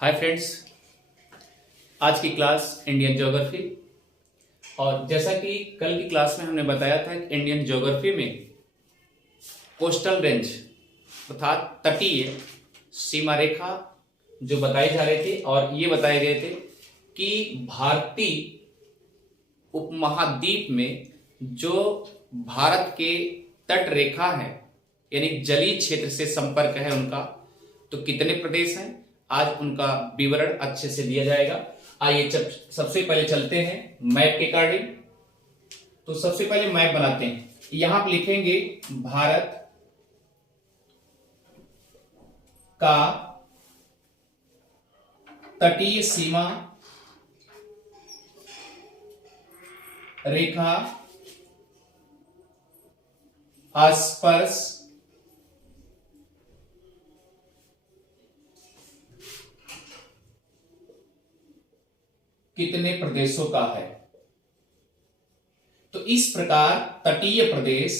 Hi friends, आज की class Indian geography. और जैसा कि कल की क्लास में हमने बताया था कि इंडियन ज्योग्राफी में कोस्टल रेंज अर्थात तटीय सीमा रेखा जो बताई जा रही थी और ये बताए गए थे कि भारतीय उपमहाद्वीप में जो भारत के तट रेखा है यानी जलीय क्षेत्र से संपर्क है उनका, तो कितने प्रदेश हैं, आज उनका विवरण अच्छे से दिया जाएगा। आइए सबसे पहले चलते हैं मैप के अकॉर्डिंग। तो सबसे पहले मैप बनाते हैं। यहां पर लिखेंगे भारत का तटीय सीमा रेखा आसपास कितने प्रदेशों का है। तो इस प्रकार तटीय प्रदेश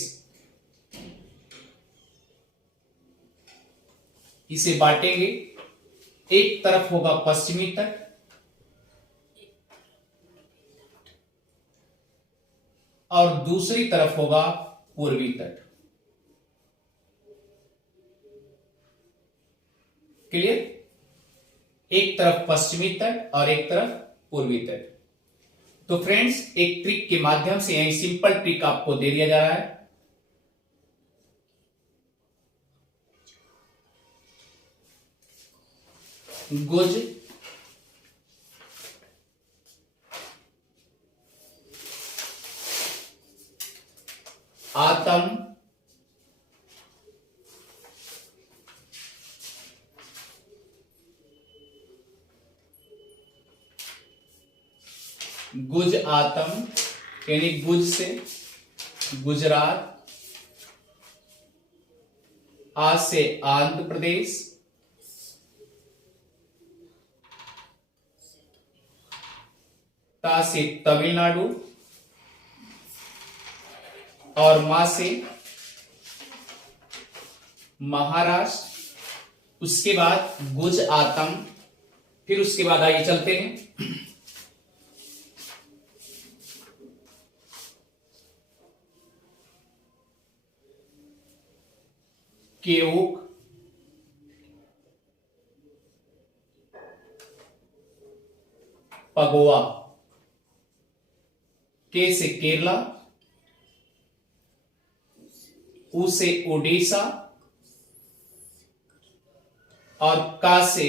इसे बांटेंगे। एक तरफ होगा पश्चिमी तट और दूसरी तरफ होगा पूर्वी तट। क्लियर? एक तरफ पश्चिमी तट और एक तरफ पूर्वी तट। तो फ्रेंड्स, एक ट्रिक के माध्यम से, यही सिंपल ट्रिक आपको दे दिया जा रहा है। गुज आतम गुज आतम यानी गुज से गुजरात, आ से आंध्र प्रदेश, ता से तमिलनाडु और मा से महाराष्ट्र। उसके बाद गुज आतम, फिर उसके बाद आइए चलते हैं केऊक, पगोआ, के से केरला, उ से ओडिशा और का से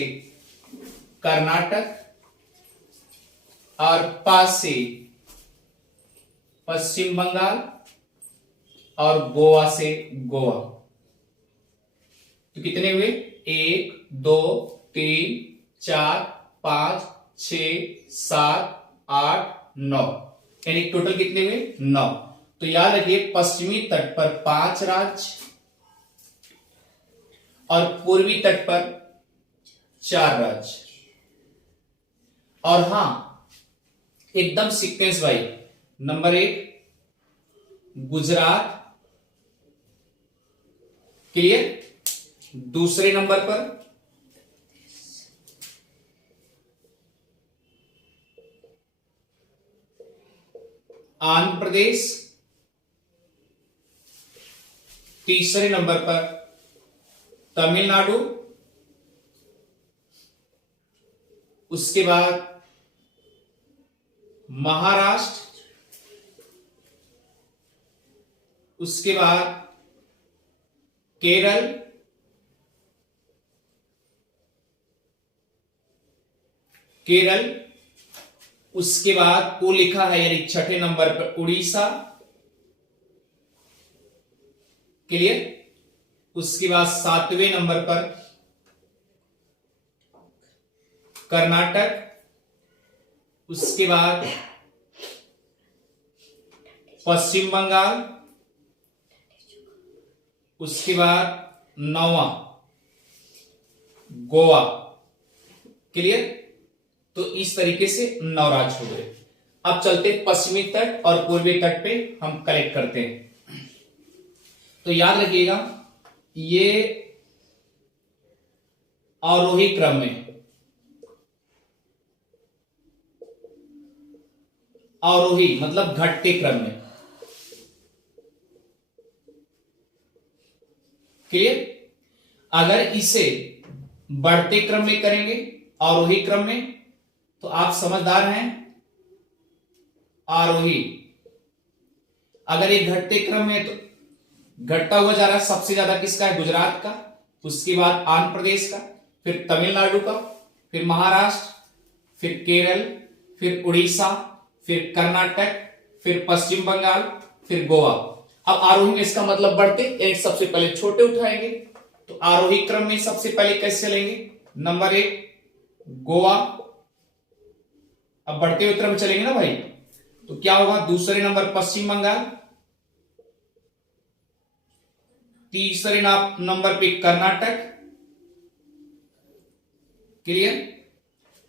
कर्नाटक और पा से पश्चिम बंगाल और गोवा से गोवा। तो कितने हुए? 1 2 3 4 5 6 7 8 9, यानी टोटल कितने हुए? 9। तो याद रखिए, पश्चिमी तट पर 5 राज्य और पूर्वी तट पर 4 राज्य। और हां, एकदम sequence wise, number 1 Gujarat. Clear? दूसरे नंबर पर आंध्र प्रदेश, तीसरे नंबर पर तमिलनाडु, उसके बाद महाराष्ट्र, उसके बाद केरल, उसके बाद को लिखा है यानी छठे नंबर पर उड़ीसा। क्लियर? उसके बाद 7वें नंबर पर कर्नाटक, उसके बाद पश्चिम बंगाल, उसके बाद 9वां गोवा। क्लियर? तो इस तरीके से 9 राज्य हो गए। अब चलते पश्चिमी तट और पूर्वी तट पे हम कलेक्ट करते हैं। तो याद रखिएगा, ये आरोही क्रम में आरोही मतलब घटते क्रम में। क्लियर? अगर इसे बढ़ते क्रम में करेंगे, आरोही क्रम में, तो आप समझदार हैं, आरोही। अगर ये घटते क्रम में, तो घटता हुआ जा रहा है, सबसे ज्यादा किसका है? गुजरात का, उसके बाद आंध्र प्रदेश का, फिर तमिलनाडु का, फिर महाराष्ट्र, फिर केरल, फिर उड़ीसा, फिर कर्नाटक, फिर पश्चिम बंगाल, फिर गोवा। अब आरोही में इसका मतलब बढ़ते, यानी सबसे पहले छोटे उठाएंगे, तो आरोही क्रम में सबसे पहले कैसे चलेंगे? नंबर 1 गोवा। अब बढ़ते हुए क्रम में चलेंगे ना भाई, तो क्या होगा? दूसरे नंबर पश्चिम बंगाल, तीसरे नंबर पे कर्नाटक। क्लियर?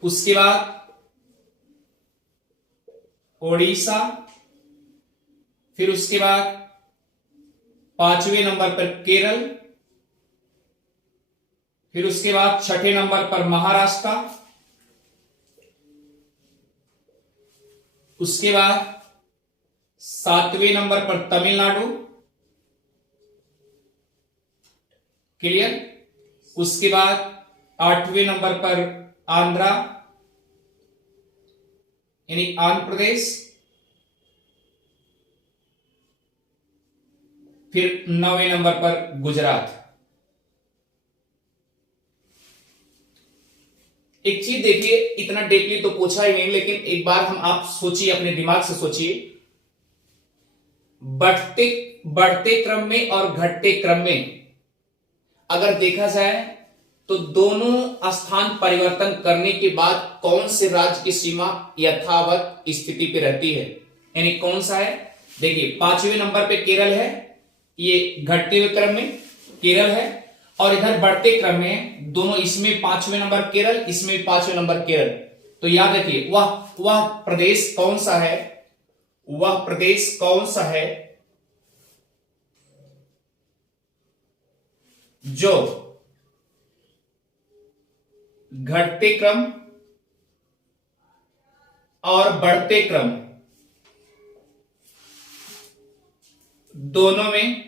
उसके बाद ओडिशा, फिर उसके बाद 5वें नंबर पर केरल, फिर उसके बाद 6ठे नंबर पर महाराष्ट्र, उसके बाद 7वें नंबर पर तमिलनाडु। क्लियर? उसके बाद 8वें नंबर पर आंध्रा यानी आंध्र प्रदेश, फिर 9वें नंबर पर गुजरात। एक चीज देखिए, इतना डीपली तो पूछा ही नहीं, लेकिन एक बार हम आप सोचिए, अपने दिमाग से सोचिए, बढ़ते बढ़ते क्रम में और घटते क्रम में अगर देखा जाए तो दोनों स्थान परिवर्तन करने के बाद कौन से राज्य की सीमा यथावत स्थिति पे रहती है, यानी कौन सा है? देखिए 5वें नंबर पे केरल है, ये घटते हुए क्रम में केरल है, और इधर बढ़ते क्रम में दोनों, इसमें 5वें नंबर केरल, इसमें 5वें नंबर केरल। तो याद रखिए, वह प्रदेश कौन सा है, वह प्रदेश कौन सा है जो घटते क्रम और बढ़ते क्रम दोनों में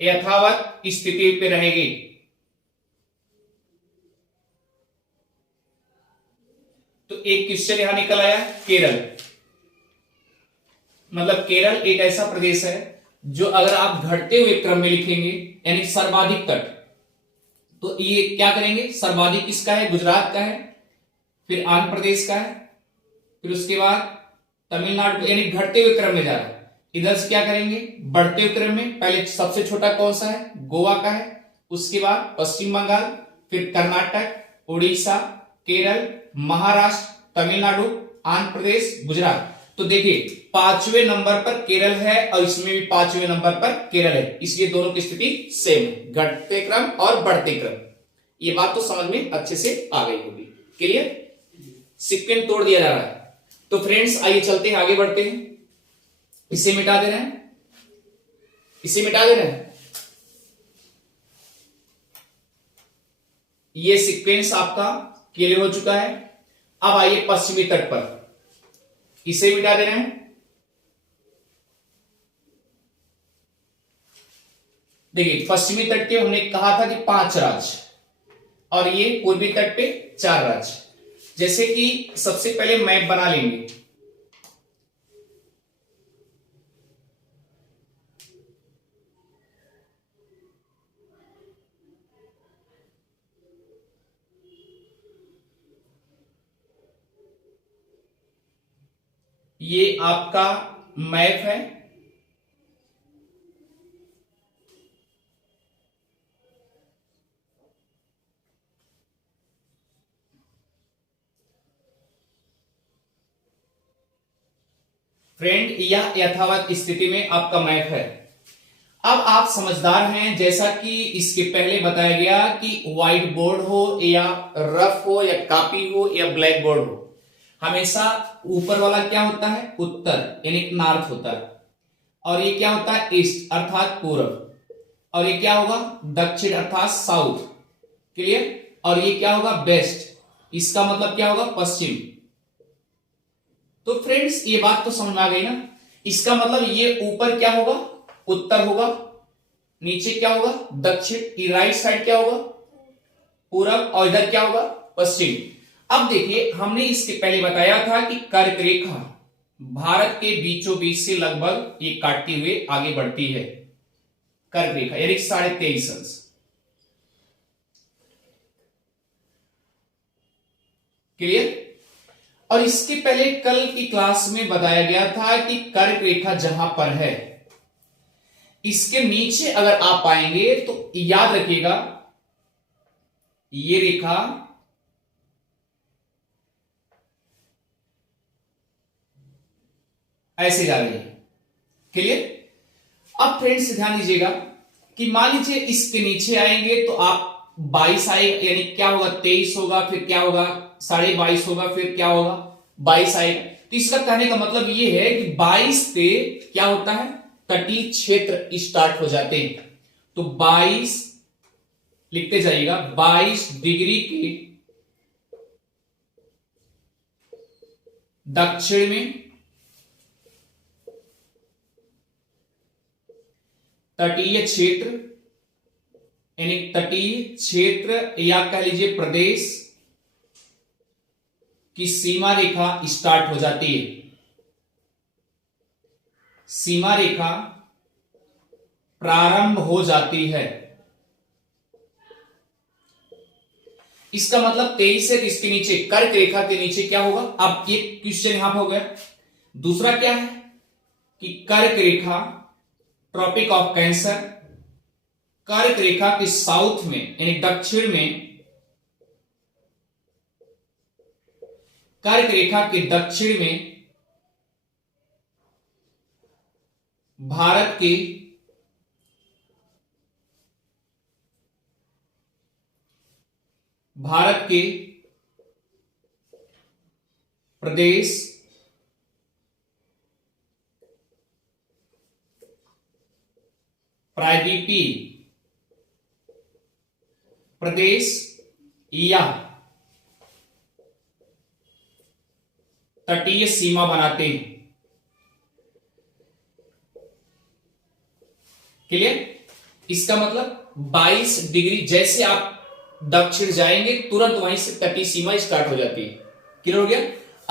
यथावत स्थिति पे रहेगी। तो एक क्वेश्चन यहां निकल आया, केरल। मतलब केरल एक ऐसा प्रदेश है जो अगर आप घटते हुए क्रम में लिखेंगे, यानी सर्वाधिक तट, तो ये क्या करेंगे? सर्वाधिक किसका है? गुजरात का है, फिर आंध्र प्रदेश का है, फिर उसके बाद तमिलनाडु, यानी घटते हुए क्रम में जा रहा है। इधर से क्या करेंगे? बढ़ते हुए क्रम में पहले सबसे छोटा कौन सा है? गोवा का है, उसके बाद पश्चिम बंगाल, फिर कर्नाटक, उड़ीसा, केरल, महाराष्ट्र, तमिलनाडु, आंध्र प्रदेश, गुजरात। तो देखिए 5वें नंबर पर केरल है और इसमें भी 5वें नंबर पर केरल है, इसलिए दोनों की स्थिति सेम है, घटते क्रम और बढ़ते क्रम। ये बात तो समझ में अच्छे से आ गई होगी। क्लियर? सीक्वेंस तोड़ दिया जा रहा है। तो फ्रेंड्स आइए चलते हैं, आगे बढ़ते हैं। इसे मिटा दे रहे हैं, इसे मिटा दे रहे हैं। ये सीक्वेंस आपका क्लियर हो चुका है। अब आइए पश्चिमी तट पर, इसे मिटा दे रहे हैं। देखिए पश्चिमी तट के हमने कहा था कि 5 राज्य, और ये पूर्वी तट पे 4 राज्य। जैसे कि सबसे पहले मैप बना लेंगे। ये आपका मैप है। फ्रेंड, यह यथावत स्थिति में आपका मैप है। अब आप समझदार हैं, जैसा कि इसके पहले बताया गया कि व्हाइट बोर्ड हो या रफ हो या कॉपी हो या ब्लैक बोर्ड हो, हमेशा ऊपर वाला क्या होता है? उत्तर यानी नॉर्थ होता है, और ये क्या होता है? ईस्ट अर्थात पूर्व, और ये क्या होगा? दक्षिण अर्थात साउथ। क्लियर? और ये क्या होगा? वेस्ट, इसका मतलब क्या होगा? पश्चिम। तो फ्रेंड्स ये बात तो समझ में आ गई ना। इसका मतलब ये ऊपर क्या होगा, उत्तर होगा, नीचे क्या होगा, दक्षिण, राइट साइड क्या होगा, पूरब, और इधर क्या होगा, पश्चिम। अब देखिए हमने इसके पहले बताया था कि कर्क रेखा भारत के बीचों बीच से लगभग ये काटते हुए आगे बढ़ती है, कर्क रेखा यानी 23.5 अंश। क्लियर। और इसके पहले कल की क्लास में बताया गया था कि कर्क रेखा जहां पर है, इसके नीचे अगर आप आएंगे तो याद रखिएगा ये रेखा ऐसे जा रही है। क्लियर। अब फ्रेंड्स ध्यान दीजिएगा कि मान लीजिए इसके नीचे आएंगे तो आप 22 आएगा, यानी क्या होगा, 23 होगा, फिर क्या होगा 22.5 होगा, फिर क्या होगा 22 आएगा। तो इसका कहने का मतलब ये है कि 22 से क्या होता है, तटीय क्षेत्र स्टार्ट हो जाते हैं। तो 22 लिखते जाइएगा, 22 डिग्री के दक्षिण में तटीय क्षेत्र, यानी तटीय क्षेत्र या कह लीजिए प्रदेश की सीमा रेखा स्टार्ट हो जाती है। सीमा रेखा प्रारंभ हो जाती है। इसका मतलब 23 से इसके नीचे, कर्क रेखा के नीचे क्या होगा। अब ये क्वेश्चन यहां पर हो गया। दूसरा क्या है कि कर्क रेखा ट्रॉपिक ऑफ कैंसर, कर्क रेखा के साउथ में यानी दक्षिण में, कर्क रेखा के दक्षिण में भारत के प्रदेश प्रायद्वीपीय प्रदेश या तटीय सीमा बनाते हैं। क्लियर। इसका मतलब 22 डिग्री जैसे आप दक्षिण जाएंगे तुरंत वहीं से तटीय सीमा स्टार्ट हो जाती है। क्लियर हो गया।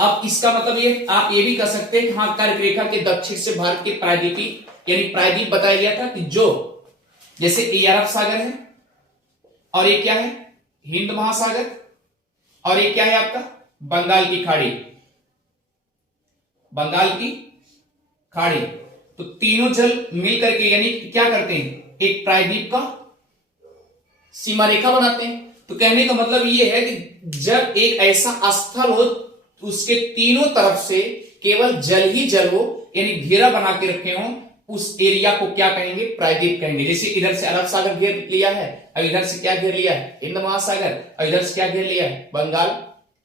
अब इसका मतलब ये आप ये भी कह सकते हैं कि हाँ, कर्क रेखा के दक्षिण से भारत के प्रायद्वीपीय यानी प्रायद्वीप बताया गया था कि जो जैसे ये अरब सागर है, और ये क्या है, हिंद महासागर, और ये क्या है आपका बंगाल की खाड़ी, बंगाल की खाड़ी। तो तीनों जल मिलकर के यानी क्या करते हैं, एक प्रायद्वीप का सीमा रेखा बनाते हैं। तो कहने का मतलब ये है कि जब एक ऐसा स्थल हो उसके तीनों तरफ से केवल जल ही जल हो, यानी घेरा बना के रखे हो, उस एरिया को क्या कहेंगे, प्रायद्वीप कहेंगे। जैसे इधर से अरब सागर घेर लिया है, और इधर से क्या घेर लिया है, हिंद महासागर, और इधर से क्या घेर लिया है, बंगाल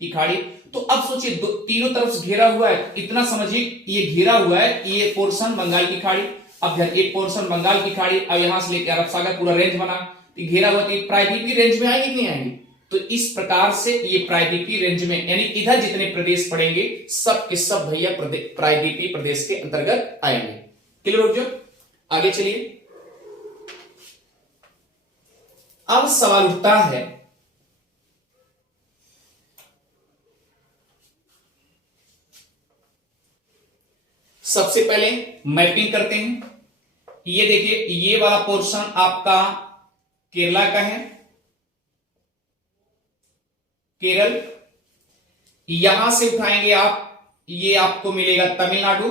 की खाड़ी। तो अब सोचिए तीनों तरफ से घेरा हुआ है, इतना समझिए ये घेरा हुआ है, ये पोर्शन बंगाल की खाड़ी, अब एक पोर्शन बंगाल की खाड़ी, अब यहां से लेकर अरब सागर पूरा रेंज बना, घेरा हुआ, तो प्रायद्वीपीय रेंज में आएगी कि नहीं आएगी। तो इस प्रकार से ये प्रायद्वीपीय रेंज में, यानी इधर जितने प्रदेश पड़ेंगे सब के सब भैया प्रायद्वीपीय प्रदेश के अंतर्गत आएंगे। क्लियर हो जो। आगे चलिए। अब सवाल उठता है, सबसे पहले मैपिंग करते हैं। ये देखिए ये वाला पोर्शन आपका केरला का है, केरल। यहां से उठाएंगे आप, ये आपको मिलेगा तमिलनाडु,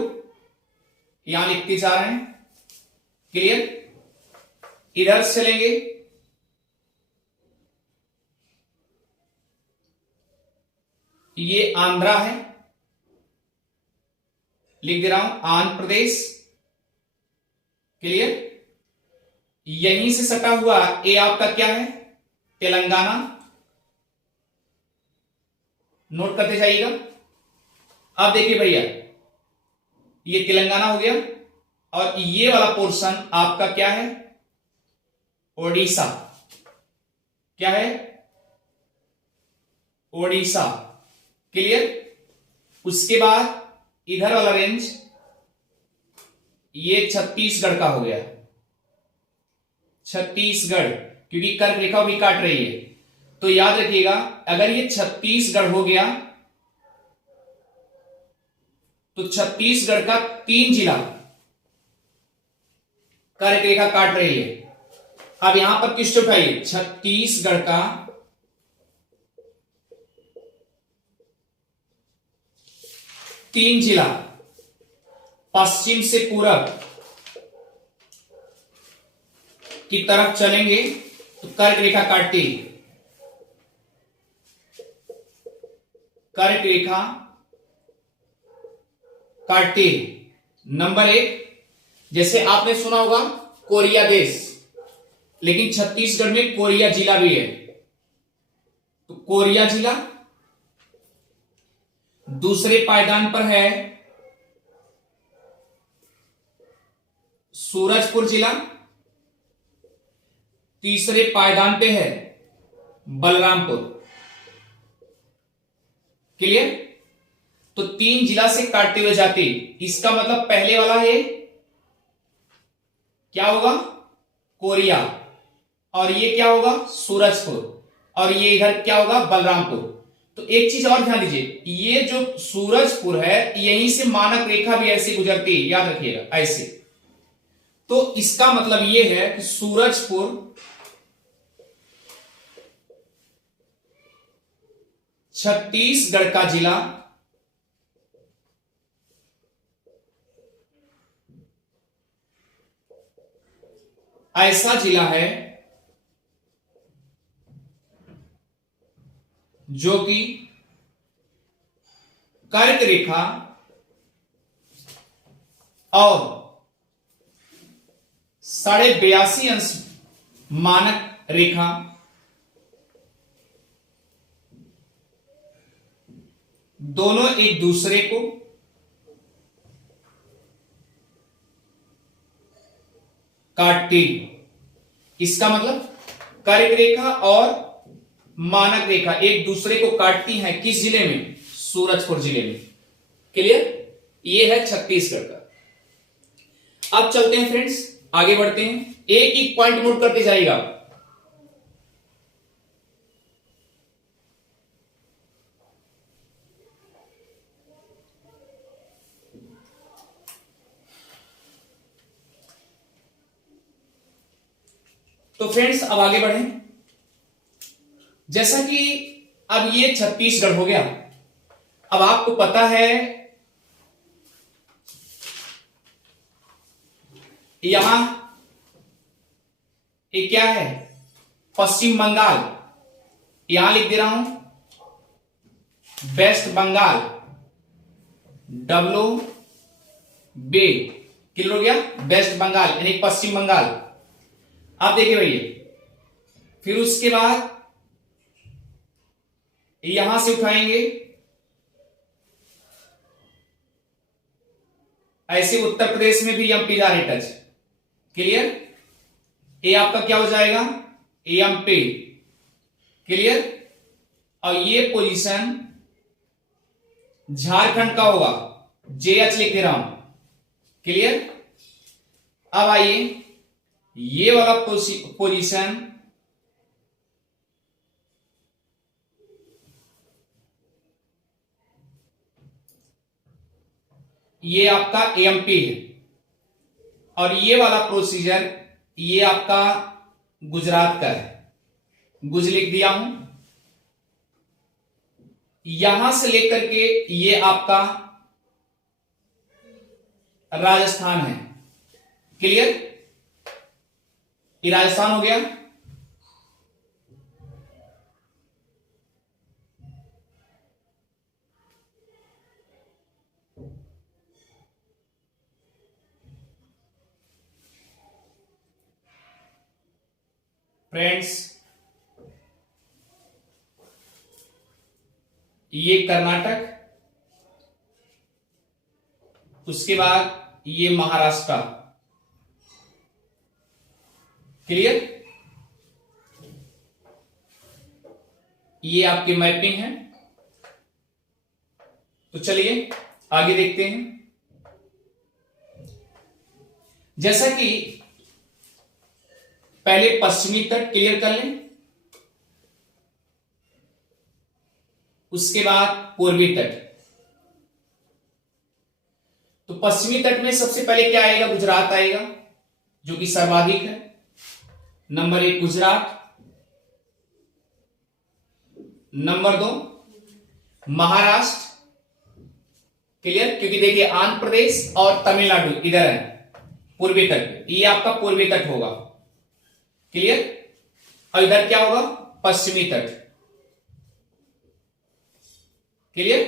यहां लिखते जा रहे हैं। क्लियर। इधर चलेंगे, ये आंध्रा है, लिख दे रहा हूं आंध्र प्रदेश। क्लियर। यहीं से सटा हुआ ये आपका क्या है, तेलंगाना, नोट करते जाइएगा। अब देखिए भैया ये तेलंगाना हो गया, और ये वाला पोर्शन आपका क्या है, ओडिशा। क्या है, ओडिशा। क्लियर। उसके बाद इधर वाला रेंज ये छत्तीसगढ़ का हो गया, छत्तीसगढ़, क्योंकि कर्क रेखा भी काट रही है। तो याद रखिएगा, अगर ये छत्तीसगढ़ हो गया तो छत्तीसगढ़ का 3 जिला कर्क रेखा काट रही है। अब यहां पर किससे उठाइए, छत्तीसगढ़ का 3 जिला पश्चिम से पूरब की तरफ चलेंगे तो कर्क रेखा काटती, कर्क रेखा काटती। नंबर 1, जैसे आपने सुना होगा कोरिया देश, लेकिन छत्तीसगढ़ में कोरिया जिला भी है, तो कोरिया जिला। दूसरे पायदान पर है सूरजपुर जिला, तीसरे पायदान पे है बलरामपुर। क्लियर? तो 3 जिला से काटते हुए जाती, इसका मतलब पहले वाला है क्या होगा, कोरिया, और ये क्या होगा, सूरजपुर, और ये इधर क्या होगा, बलरामपुर। तो एक चीज और ध्यान दीजिए, ये जो सूरजपुर है यहीं से मानक रेखा भी ऐसे गुजरती है, याद रखिएगा ऐसे। तो इसका मतलब ये है कि सूरजपुर छत्तीसगढ़ का जिला ऐसा जिला है जो कि कर्क रेखा और 82.5 मानक रेखा दोनों एक दूसरे को काटती। इसका मतलब कर्क रेखा और मानक रेखा एक दूसरे को काटती हैं, किस जिले में, सूरजपुर जिले में। क्लियर? ये है छत्तीसगढ़ का। अब चलते हैं फ्रेंड्स, आगे बढ़ते हैं, एक एक पॉइंट नोट करते जाइएगा। तो फ्रेंड्स अब आगे बढ़ें। जैसा कि अब ये छत्तीसगढ़ हो गया, अब आपको पता है यहां ये क्या है, पश्चिम बंगाल, यहां लिख दे रहा हूं वेस्ट बंगाल, डब्ल्यू बे, क्लियर हो गया, वेस्ट बंगाल यानी पश्चिम बंगाल। आप देखिए भैया, फिर उसके बाद यहां से उठाएंगे ऐसे, उत्तर प्रदेश में भी एमपी जा रही टच। क्लियर? ये आपका क्या हो जाएगा, एमपी। क्लियर? और ये पोजीशन झारखंड का होगा, जेएच लिख दे रहा हूं। क्लियर? अब आइए, ये वाला पोजीशन ये आपका एमपी है, और ये वाला प्रोसीजर ये आपका गुजरात का है, गुज लिख दिया हूं। यहां से लेकर के ये आपका राजस्थान है। क्लियर? ये राजस्थान हो गया। फ्रेंड्स ये कर्नाटक, उसके बाद ये महाराष्ट्र। क्लियर? ये आपकी मैपिंग है। तो चलिए आगे देखते हैं। जैसा कि पहले पश्चिमी तट क्लियर कर लें, उसके बाद पूर्वी तट। तो पश्चिमी तट में सबसे पहले क्या आएगा? गुजरात आएगा, जो कि सर्वाधिक है। Number 1 Gujarat. Number 2 Maharashtra, clear, क्योंकि देखिए आंध्र प्रदेश और तमिलनाडु इधर है पूर्वी तट, ये आपका पूर्वी तट होगा, क्लियर। और इधर क्या होगा? पश्चिमी तट, क्लियर।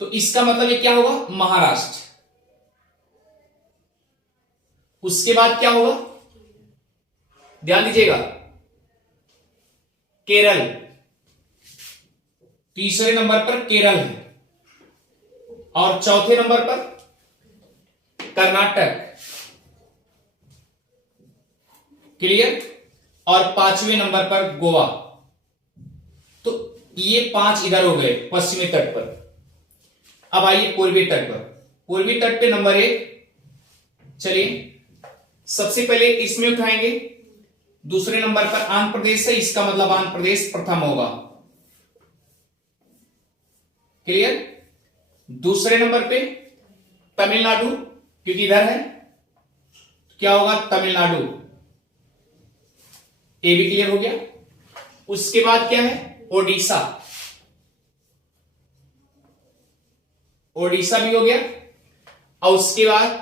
तो इसका मतलब ये क्या होगा? महाराष्ट्र। उसके बाद क्या होगा? ध्यान दीजिएगा, केरल। तीसरे नंबर पर केरल है और चौथे नंबर पर कर्नाटक, क्लियर। और 5वें नंबर पर गोवा। तो ये 5 इधर हो गए पश्चिमी तट पर। अब आइए पूर्वी तट पर। पूर्वी तट पे नंबर 1, चलिए सबसे पहले इसमें उठाएंगे। दूसरे नंबर पर आंध्र प्रदेश है, इसका मतलब आंध्र प्रदेश प्रथम होगा, क्लियर। दूसरे नंबर पे तमिलनाडु, क्योंकि इधर है, तो क्या होगा? तमिलनाडु, ये भी क्लियर हो गया। उसके बाद क्या है? ओडिशा, ओडिशा भी हो गया। और उसके बाद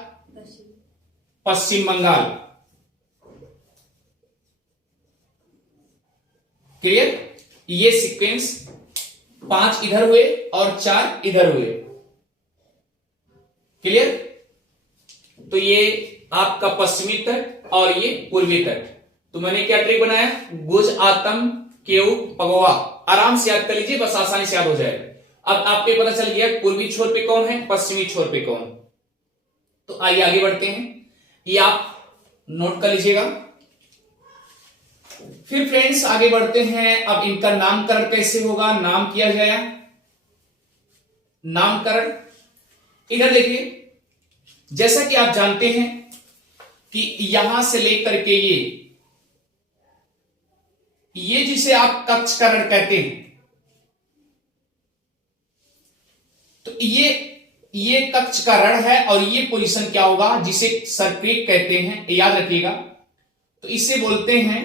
पश्चिम बंगाल, क्लियर। ये सीक्वेंस 5 इधर हुए और 4 इधर हुए, क्लियर। तो ये आपका पश्चिमी तट और ये पूर्वी तट। तो मैंने क्या ट्रिक बनाया? गुज, आतम, केऊ, पगोवा। आराम से याद कर लीजिए, बस आसानी से याद हो जाएगा। अब आपको पता चल गया पूर्वी छोर पे कौन है, पश्चिमी छोर पे कौन। तो आइए आगे बढ़ते हैं, ये आप नोट कर लीजिएगा। फिर फ्रेंड्स आगे बढ़ते हैं। अब इनका नामकरण कैसे होगा? नाम किया जाएगा, नामकरण। इधर देखिए, जैसा कि आप जानते हैं कि यहां से लेकर के ये जिसे आप कक्षकरण कहते हैं, तो ये कक्ष का रण है और ये पोजीशन क्या होगा? जिसे सर्पिल कहते हैं, याद रखिएगा। तो इसे बोलते हैं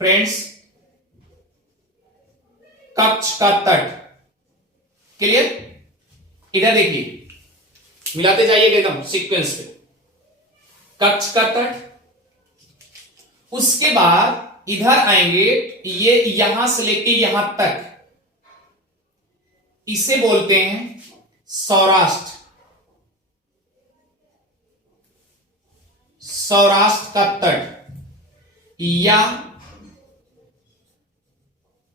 फ्रेंड्स कक्ष का तट, क्लियर। इधर देखिए, मिलाते जाइएगा एकदम सीक्वेंस पे। कक्ष का तट, उसके बाद इधर आएंगे, ये यहां से लेके यहां तक, इसे बोलते हैं सौराष्ट्र, सौराष्ट्र का तट, या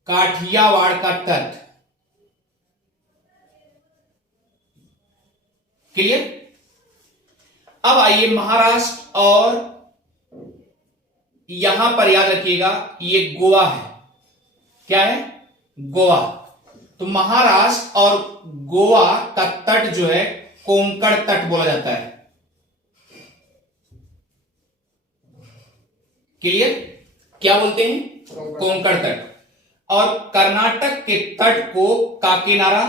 काठियावाड़ का तट, क्लियर। अब आइए महाराष्ट्र, और यहां पर याद रखिएगा ये गोवा है। क्या है? गोवा। तो महाराष्ट्र और गोवा का तट जो है कोंकण तट बोला जाता है, क्लियर। क्या बोलते हैं? कोंकण तट। और कर्नाटक के तट को काकीनाडा,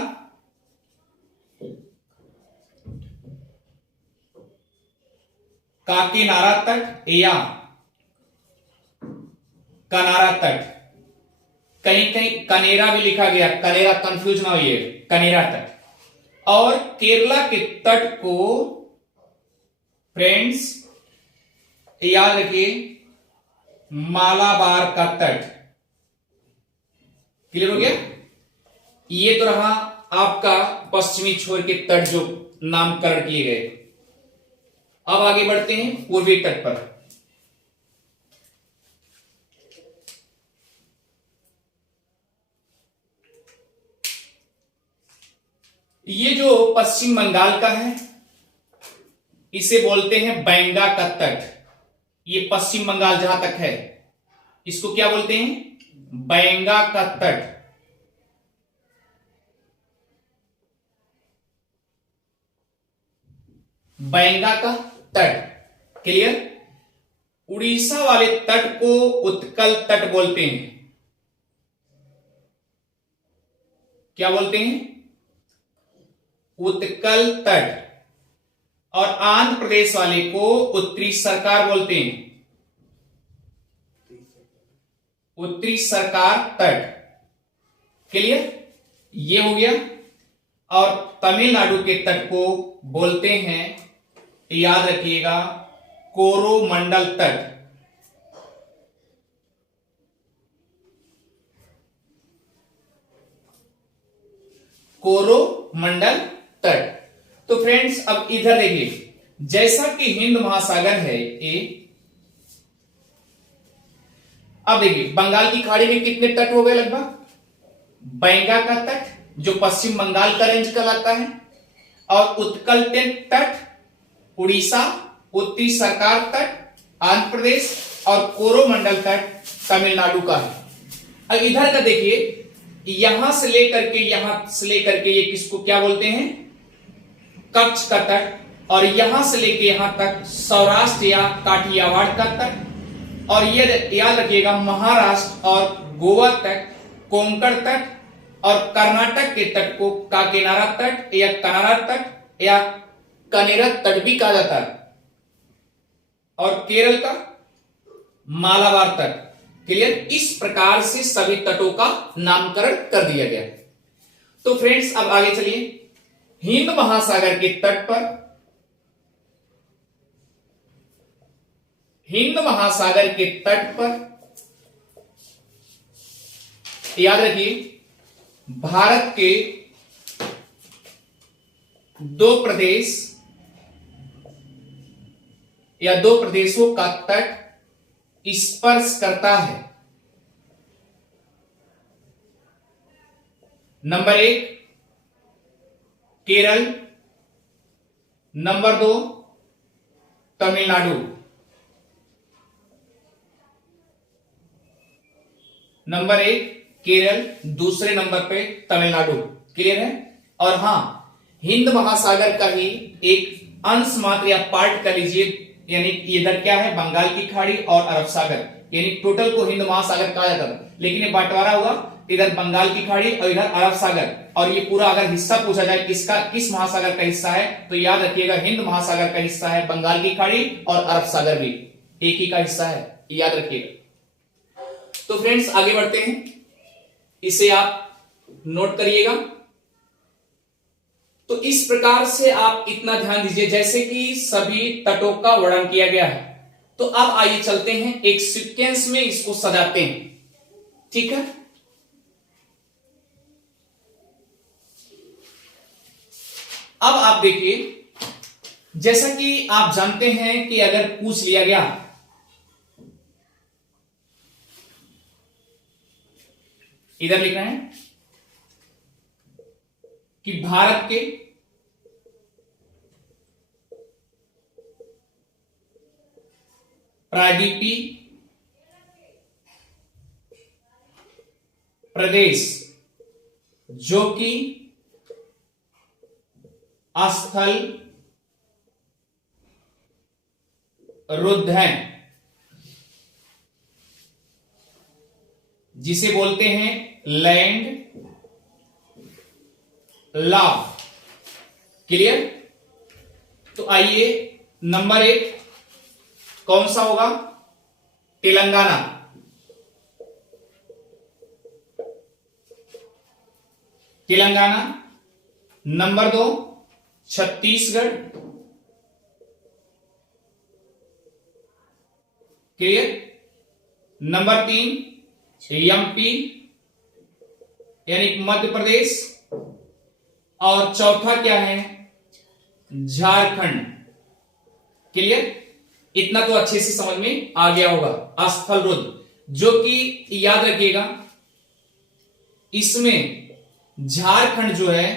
काकीनाडा तट या कनारा तट, कहीं कहीं कनेरा भी लिखा गया, कनेरा कंफ्यूज ना होइए, कनेरा तट। और केरला के तट को फ्रेंड्स याद रखिए मालाबार का तट, क्लियर हो गया। ये तो रहा आपका पश्चिमी छोर के तट जो नामकरण किए गए। अब आगे बढ़ते हैं पूर्वी तट पर। ये जो पश्चिम बंगाल का है, इसे बोलते हैं बैंगा का तट। ये पश्चिम बंगाल जहां तक है, इसको क्या बोलते हैं? बैंगा का तट, बैंगा का तट। क्लियर। उड़ीसा वाले तट को उत्कल तट बोलते हैं। क्या बोलते हैं? उत्कल तट। और आंध्र प्रदेश वाले को उत्तरी सरकार बोलते हैं। उत्तरी सरकार तट। क्लियर। ये हो गया। और तमिलनाडु के तट को बोलते हैं, याद रखिएगा, कोरोमंडल तट। कोरोमंडल तट। तो फ्रेंड्स अब इधर देखिए, जैसा कि हिंद महासागर है ये, अब देखिए बंगाल की खाड़ी में कितने तट हो गए? लगभग बैंगा का तट जो पश्चिम बंगाल का रेंज कहलाता है, और उत्कल तट उड़ीसा, उत्तरी सरकार तट आंध्र प्रदेश, और कोरोमंडल तट तमिलनाडु का है। अब इधर का देखिए, यहां से लेकर के ये किसको क्या बोलते हैं? कच्छ का तट। और यहां से लेके यहां तक सौराष्ट्र या काठियावाड़ का तट। और ये याद रखिएगा, महाराष्ट्र और गोवा तक कोंकण तट, और कर्नाटक के तट को काकेनारा तट या कनारा तट या कनेरा तट भी कहा जाता है, और केरल का मालाबार तट। क्लियर। इस प्रकार से सभी तटों का नामकरण कर दिया गया। तो फ्रेंड्स अब आगे चलिए, हिंद महासागर के तट पर, हिंद महासागर के तट पर याद रखिए, भारत के दो प्रदेश या दो प्रदेशों का तट स्पर्श करता है। Number 1 Kerala, number 2 Tamil Nadu. Number 1 Kerala, दूसरे नंबर पे तमिलनाडु। क्लियर है। और हां, हिंद महासागर का ही एक अंश मात्र या पार्ट कर लीजिए, यानी इधर क्या है? बंगाल की खाड़ी और अरब सागर, यानी टोटल को हिंद महासागर कहा जाता था, लेकिन ये बंटवारा हुआ, इधर बंगाल की खाड़ी और इधर अरब सागर। और ये पूरा अगर हिस्सा पूछा जाए किसका, किस महासागर का हिस्सा है, तो याद रखिएगा हिंद महासागर का हिस्सा है बंगाल की खाड़ी, और अरब सागर भी एक ही का हिस्सा है, याद रखिएगा। तो फ्रेंड्स आगे बढ़ते हैं, इसे आप नोट करिएगा। तो इस प्रकार से आप इतना ध्यान दीजिए, जैसे कि सभी तटों का वर्णन किया गया है। तो अब आइए चलते हैं, एक सीक्वेंस में इसको सजाते हैं। ठीक है। अब आप देखिए, जैसा कि आप जानते हैं कि अगर पूछ लिया गया इधर लिख रहे हैं कि भारत के प्रायद्वीपीय प्रदेश जो कि स्थल रुद्ध है, जिसे बोलते हैं लैंड लॉक। क्लियर। तो आइए, नंबर 1 कौन सा होगा? Telangana. Telangana. Number 2 Chhattisgarh. Clear. Number 3 MP यानी मध्य प्रदेश, और चौथा क्या है? झारखंड। क्लियर। इतना तो अच्छे से समझ में आ गया होगा। स्थल रुद्ध, जो कि याद रखिएगा, इसमें झारखंड जो है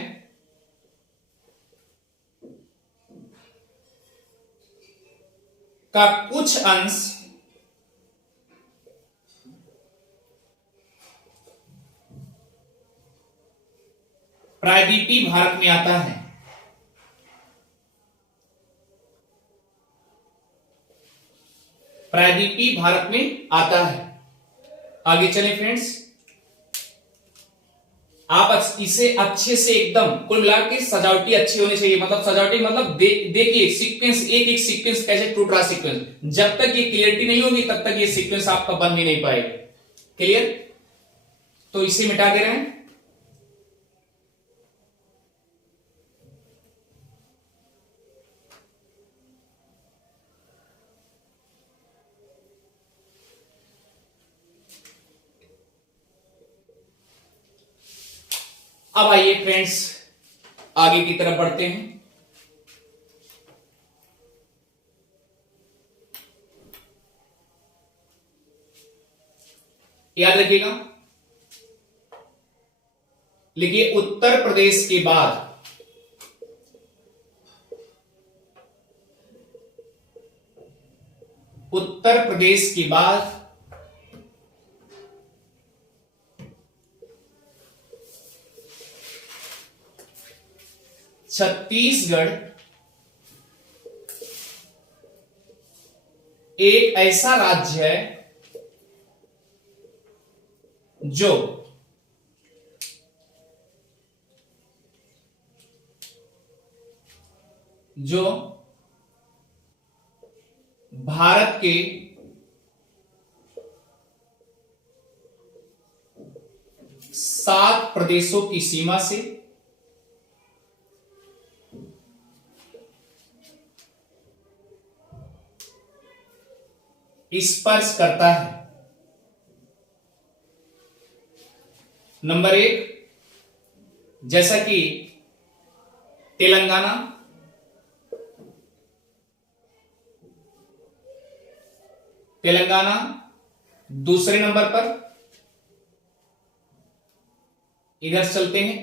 का कुछ अंश प्रायद्वीपीय भारत में आता है। प्रायद्वीपीय भारत में आता है। आगे चलें फ्रेंड्स, आप इसे अच्छे से एकदम कुल मिला के सजावटी अच्छी होनी चाहिए, मतलब सजावटी मतलब देखिए सीक्वेंस, एक एक सीक्वेंस कैसे टूट रहा सीक्वेंस, जब तक ये क्लियरिटी नहीं होगी तब तक ये सीक्वेंस आपका बन भी नहीं पाएगा। क्लियर? तो इसे मिटा दे रहे हैं। अब आइए फ्रेंड्स आगे की तरफ बढ़ते हैं। याद रखिएगा, लिखिए उत्तर प्रदेश के बाद उत्तर प्रदेश के बाद छत्तीसगढ़ एक ऐसा राज्य है जो भारत के सात प्रदेशों की सीमा से स्पर्श करता है। नंबर 1, जैसा कि तेलंगाना, दूसरे नंबर पर इधर चलते हैं,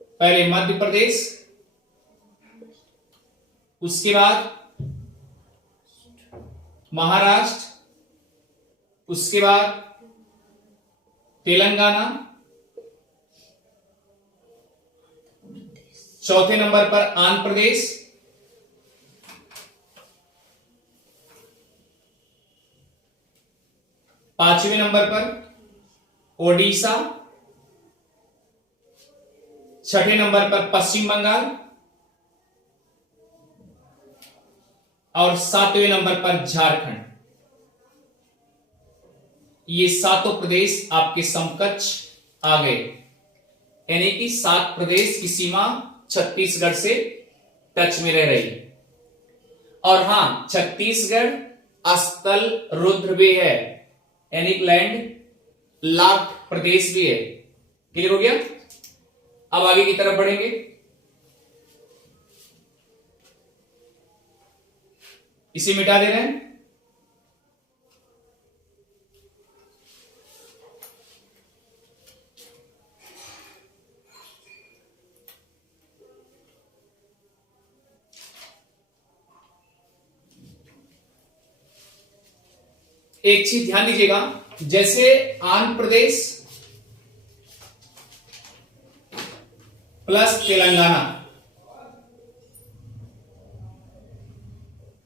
पहले मध्य प्रदेश, उसके बाद महाराष्ट्र, उसके बाद तेलंगाना, चौथे नंबर पर आंध्र प्रदेश, पांचवें नंबर पर ओडिशा, छठे नंबर पर पश्चिम बंगाल और सातवें नंबर पर झारखंड। ये सातों प्रदेश आपके समकक्ष आ गए, यानी कि 7 प्रदेश की सीमा छत्तीसगढ़ से टच में रह रही है। और हां, छत्तीसगढ़ अस्तल रुद्र भी है, यानी लैंड लॉक्ड प्रदेश भी है। क्लियर हो गया? अब आगे की तरफ बढ़ेंगे। इसे मिटा दे रहे हैं। एक चीज ध्यान दीजिएगा, जैसे आंध्र प्रदेश प्लस तेलंगाना,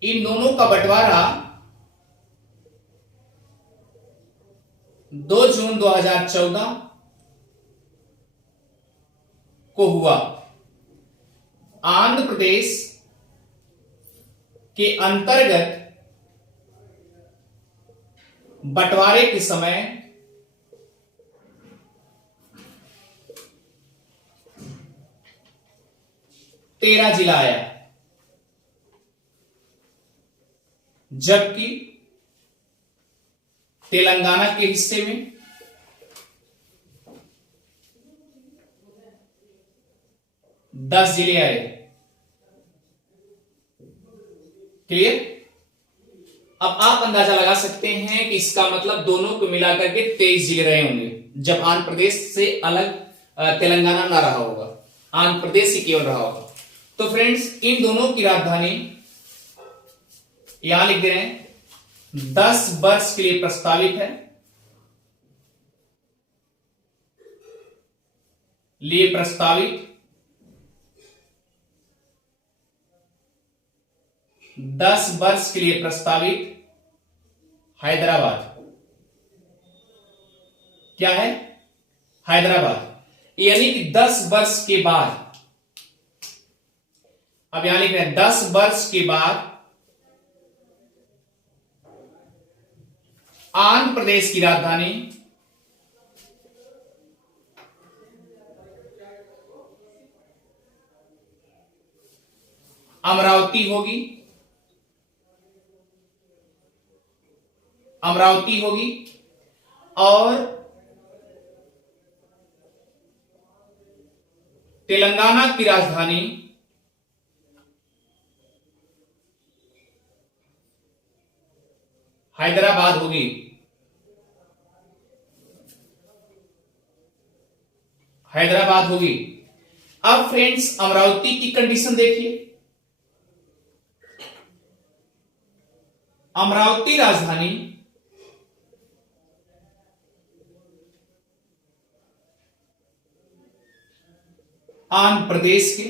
इन दोनों का बंटवारा 2 जून 2014 को हुआ। आंध्र प्रदेश के अंतर्गत बंटवारे के समय तेरह जिला आया, जबकि तेलंगाना के हिस्से में 10 जिले आए। क्लियर? अब आप अंदाजा लगा सकते हैं कि इसका मतलब दोनों को मिलाकर के 23 जिले रहे होंगे, जब आंध्र प्रदेश से अलग तेलंगाना ना रहा होगा, आंध्र प्रदेश ही केवल रहा होगा। तो फ्रेंड्स, इन दोनों की राजधानी यहां लिख दे रहे हैं, 10 वर्ष के लिए प्रस्तावित है, लिए प्रस्तावित 10 वर्ष के लिए प्रस्तावित हैदराबाद। क्या है? हैदराबाद। यानी कि 10 वर्ष के बाद, अब यहां लिख रहे हैं 10 वर्ष के बाद आंध्र प्रदेश की राजधानी अमरावती होगी। अमरावती होगी और तेलंगाना की राजधानी हैदराबाद होगी। हैदराबाद होगी। अब फ्रेंड्स अमरावती की कंडीशन देखिए। अमरावती राजधानी आंध्र प्रदेश के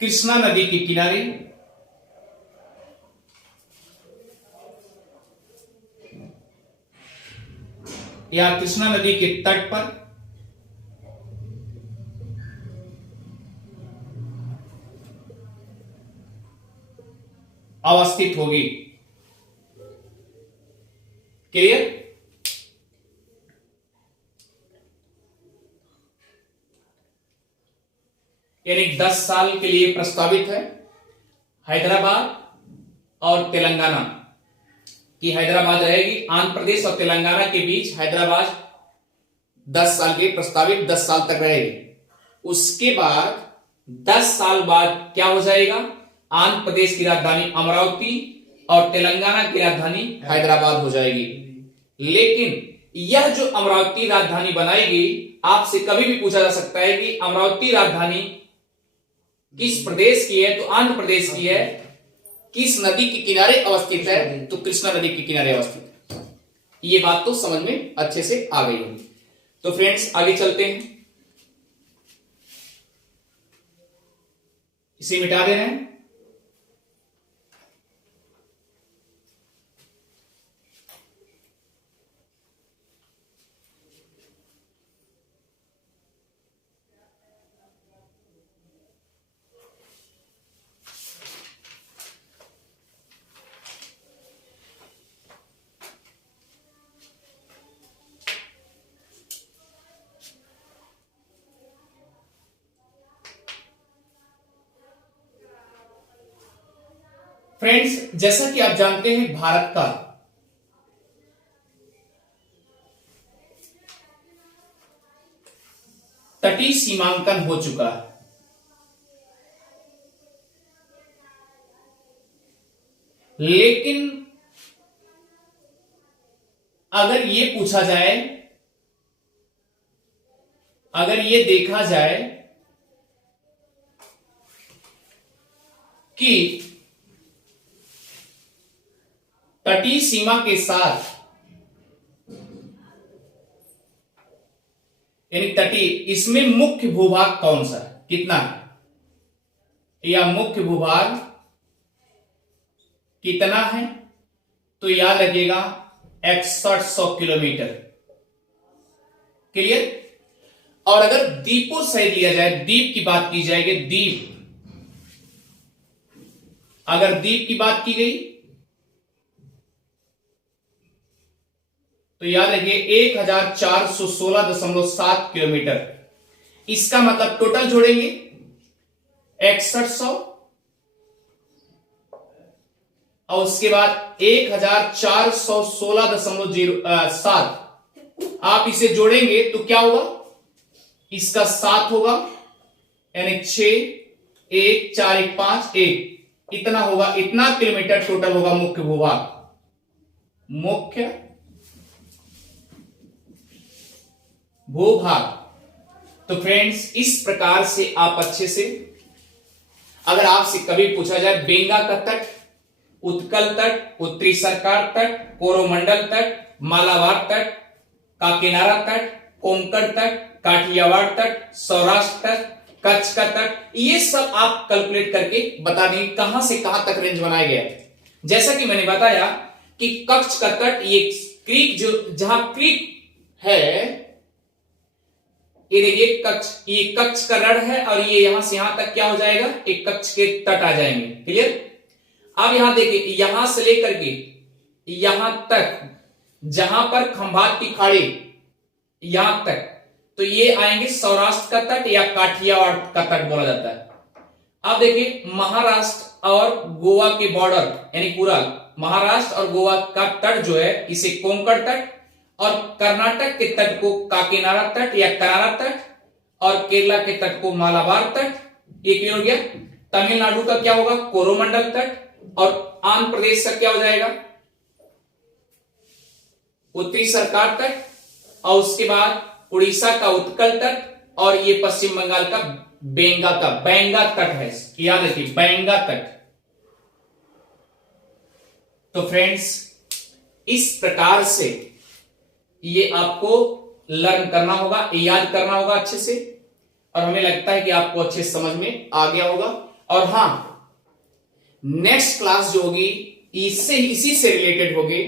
कृष्णा नदी के किनारे या कृष्णा नदी के तट पर अवस्थित होगी। क्लियर? यानी 10 साल के लिए प्रस्तावित है। हैदराबाद और तेलंगाना की हैदराबाद रहेगी। आंध्र प्रदेश और तेलंगाना के बीच हैदराबाद 10 साल के प्रस्तावित 10 साल तक रहेगी। उसके बाद 10 साल बाद क्या हो जाएगा? आंध्र प्रदेश की राजधानी अमरावती और तेलंगाना की राजधानी हैदराबाद हो जाएगी। लेकिन यह जो अमरावती राजधानी बनाएगी, आपसे कभी भी पूछा जा सकता है कि अमरावती राजधानी किस प्रदेश की है? तो आंध्र प्रदेश की है। किस नदी के किनारे अवस्थित है? तो कृष्णा नदी के किनारे अवस्थित है। ये बात तो समझ में अच्छे से आ गई होगी। तो फ्रेंड्स आगे चलते हैं। इसे मिटा दे रहे हैं। फ्रेंड्स जैसा कि आप जानते हैं भारत का तटीय सीमांकन हो चुका है। लेकिन अगर ये पूछा जाए, अगर ये देखा जाए कि तटीय सीमा के साथ यानी तटीय, इसमें मुख्य भूभाग कौन सा है, कितना है, या मुख्य भूभाग कितना है? तो याद रखिएगा 6100 किलोमीटर। क्लियर? और अगर द्वीपों सहित लिया जाए, द्वीप की बात की जाएगी, द्वीप, अगर द्वीप की बात की गई तो याद रखिए 1416.7 किलोमीटर। इसका मतलब टोटल जोड़ेंगे 6100 और उसके बाद 1416.07। आप इसे जोड़ेंगे तो क्या होगा? इसका 7 होगा, यानी 6, 1, 4, 1, 5, 1 इतना होगा। इतना किलोमीटर टोटल होगा मुख्य भूभाग, मुख्य भूभाग। तो फ्रेंड्स इस प्रकार से आप अच्छे से, अगर आपसे कभी पूछा जाए बेंगा का तट, उत्कल तट, उत्तरी सरकार तट, कोरोमंडल तट, मालाबार तट, काकीनाडा तट, कोंकण तट, काठियावाड़ तट, सौराष्ट्र तट, कच्छ का तट, ये सब आप कैलकुलेट करके बता देंगे कहां से कहां तक रेंज बनाया गया। जैसा कि मैंने बताया कि कच्छ का तट, ये क्रीक जो जहां क्रीक है, ये देखिए कच्छ, ये कच्छ का रण है और ये यहां से यहां तक क्या हो जाएगा, एक कच्छ के तट आ जाएंगे। क्लियर। अब यहां देखिए, यहां से लेकर के यहां तक जहां पर खंभात की खाड़ी यहां तक, तो ये आएंगे सौराष्ट्र का तट या काठियावाड़ का तट बोला जाता है। अब देखिए महाराष्ट्र और गोवा के बॉर्डर, यानी पूरा महाराष्ट्र और गोवा का तट जो है इसे कोंकण तट, और कर्नाटक के तट को काकीनाडा तट या करारा तट, और केरला के तट को मालाबार तट। ये क्लियर हो गया। तमिलनाडु का क्या होगा, कोरोमंडल तट, और आंध्र प्रदेश का क्या हो जाएगा, उत्तरी सरकार तट, और उसके बाद उड़ीसा का उत्कल तट, और ये पश्चिम बंगाल का बैंगा तट है। याद रखिए बैंगा तट। तो फ्रेंड्स, इस प्रकार से ये आपको लर्न करना होगा, याद करना होगा अच्छे से, और हमें लगता है कि आपको अच्छे समझ में आ गया होगा। और हां, नेक्स्ट क्लास जो होगी इसी से रिलेटेड होगी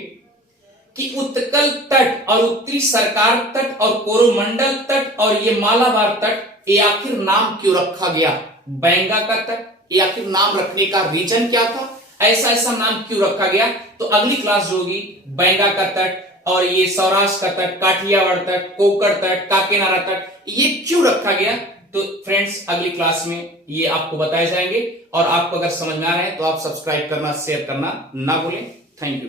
कि उत्कल तट और उत्तरी सरकार तट और कोरोमंडल तट और ये मालाबार तट, ये आखिर नाम क्यों रखा गया, बैंगा का तट, ये आखिर नाम रखने का रीजन क्या था, ऐसा नाम क्यों रखा गया। तो अगली क्लास जो होगी बैंगा का तट और ये सौराष्ट्र का तट, काठियावाड़ तट, कोंकण तट, काकीनाडा तट, ये क्यों रखा गया, तो फ्रेंड्स अगली क्लास में ये आपको बताए जाएंगे। और आपको अगर समझ में आ रहे हैं तो आप सब्सक्राइब करना, शेयर करना ना भूलें। Thank you.